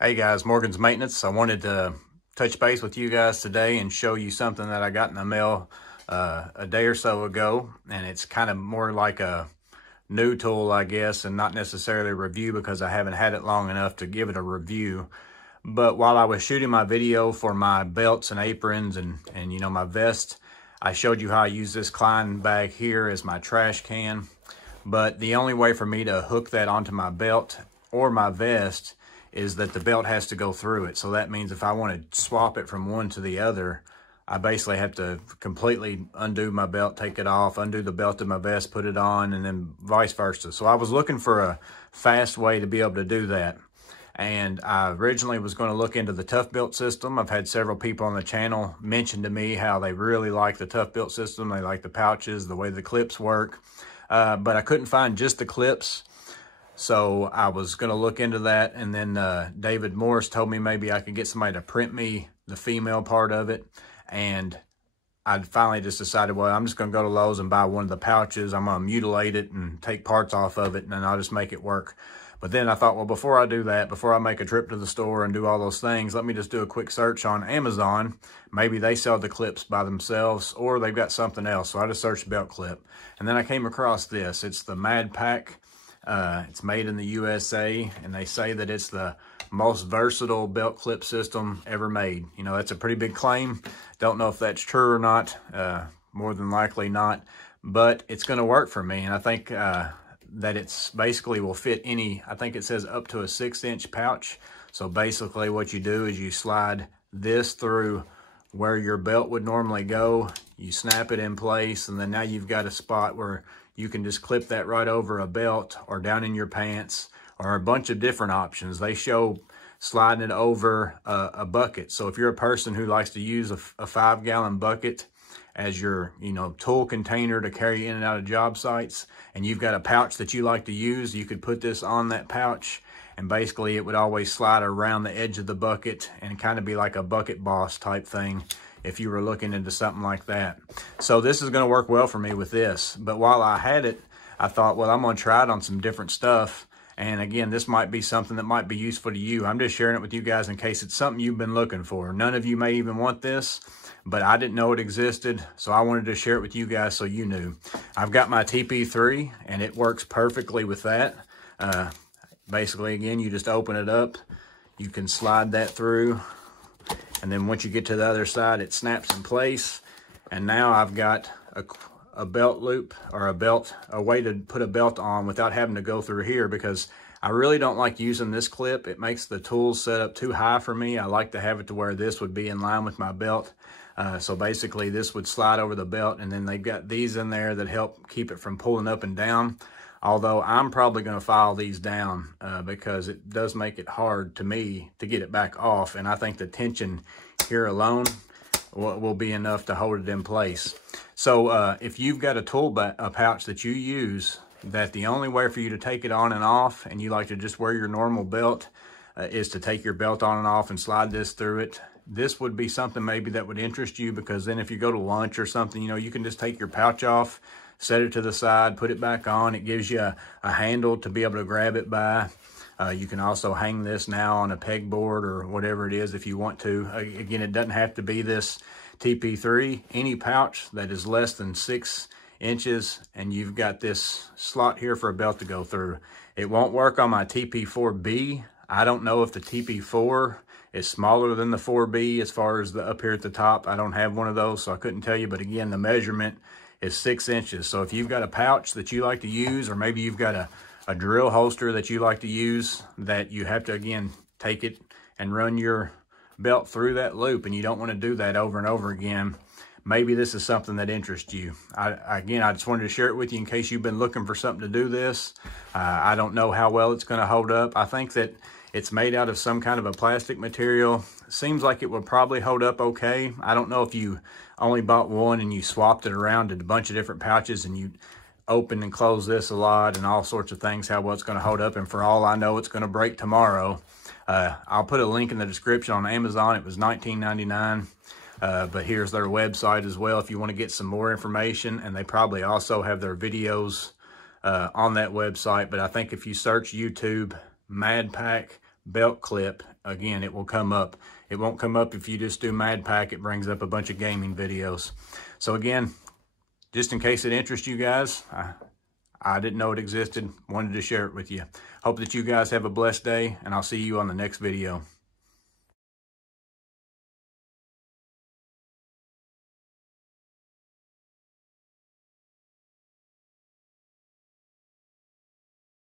Hey guys, Morgan's Maintenance. I wanted to touch base with you guys today and show you something that I got in the mail a day or so ago. And it's kind of more like a new tool, I guess, and not necessarily a review because I haven't had it long enough to give it a review. But while I was shooting my video for my belts and aprons and you know, my vest, I showed you how I use this Klein bag here as my trash can. But the only way for me to hook that onto my belt or my vest is that the belt has to go through it. So that means if I want to swap it from one to the other, I basically have to completely undo my belt, take it off, undo the belt of my vest, put it on, and then vice versa. So I was looking for a fast way to be able to do that. And I originally was going to look into the Tough Built system. I've had several people on the channel mention to me how they really like the Tough Built system. They like the pouches, the way the clips work. But I couldn't find just the clips. So I was going to look into that, and then David Morris told me maybe I could get somebody to print me the female part of it, and I finally just decided, well, I'm just going to go to Lowe's and buy one of the pouches. I'm going to mutilate it and take parts off of it, and then I'll just make it work. But then I thought, well, before I do that, before I make a trip to the store and do all those things, let me just do a quick search on Amazon. Maybe they sell the clips by themselves, or they've got something else. So I just searched belt clip, and then I came across this. It's the MadPak. It's made in the USA, and they say that it's the most versatile belt clip system ever made. You know, that's a pretty big claim. Don't know if that's true or not. More than likely not, but it's going to work for me. And I think that it's basically will fit any, I think it says up to a 6-inch pouch. So basically what you do is you slide this through where your belt would normally go. You snap it in place, and then now you've got a spot where you can just clip that right over a belt or down in your pants, or a bunch of different options. They show sliding it over a bucket. So if you're a person who likes to use a 5-gallon bucket as your, you know, tool container to carry in and out of job sites, and you've got a pouch that you like to use, you could put this on that pouch, and basically it would always slide around the edge of the bucket and kind of be like a bucket boss type thing if you were looking into something like that. So this is going to work well for me with this. But while I had it, I thought, well, I'm going to try it on some different stuff. And again, this might be something that might be useful to you. I'm just sharing it with you guys in case it's something you've been looking for. None of you may even want this, but I didn't know it existed, so I wanted to share it with you guys so you knew. I've got my TP3, and it works perfectly with that. Basically, again, you just open it up. You can slide that through, and then once you get to the other side, it snaps in place. And now I've got a belt loop, or a way to put a belt on without having to go through here, because I really don't like using this clip. It makes the tools set up too high for me. I like to have it to where this would be in line with my belt. So basically this would slide over the belt, and then they've got these in there that help keep it from pulling up and down. Although I'm probably going to file these down because it does make it hard to me to get it back off. And I think the tension here alone will be enough to hold it in place. So if you've got a pouch that you use that the only way for you to take it on and off, and you like to just wear your normal belt, is to take your belt on and off and slide this through it, this would be something maybe that would interest you, because then if you go to lunch or something, you know, you can just take your pouch off, set it to the side, put it back on. It gives you a handle to be able to grab it by. You can also hang this now on a pegboard or whatever it is if you want to. Again, it doesn't have to be this TP3. Any pouch that is less than 6 inches, and you've got this slot here for a belt to go through. It won't work on my TP4B. I don't know if the TP4 is smaller than the 4B as far as the up here at the top. I don't have one of those, so I couldn't tell you. But again, the measurement is 6 inches. So if you've got a pouch that you like to use, or maybe you've got a drill holster that you like to use, that you have to, again, take it and run your belt through that loop, and you don't want to do that over and over again, maybe this is something that interests you. I just wanted to share it with you in case you've been looking for something to do this. I don't know how well it's going to hold up. I think that it's made out of some kind of a plastic material. Seems like it would probably hold up okay. I don't know if you only bought one and you swapped it around to a bunch of different pouches and you open and close this a lot and all sorts of things, how well it's going to hold up. And for all I know, it's going to break tomorrow. I'll put a link in the description on Amazon. It was $19.99. But here's their website as well if you want to get some more information. And they probably also have their videos on that website. But I think if you search YouTube, MadPak Belt Clip. Again, it will come up. It won't come up if you just do MadPak. It brings up a bunch of gaming videos. So again, just in case it interests you guys, I didn't know it existed. Wanted to share it with you. Hope that you guys have a blessed day, and I'll see you on the next video.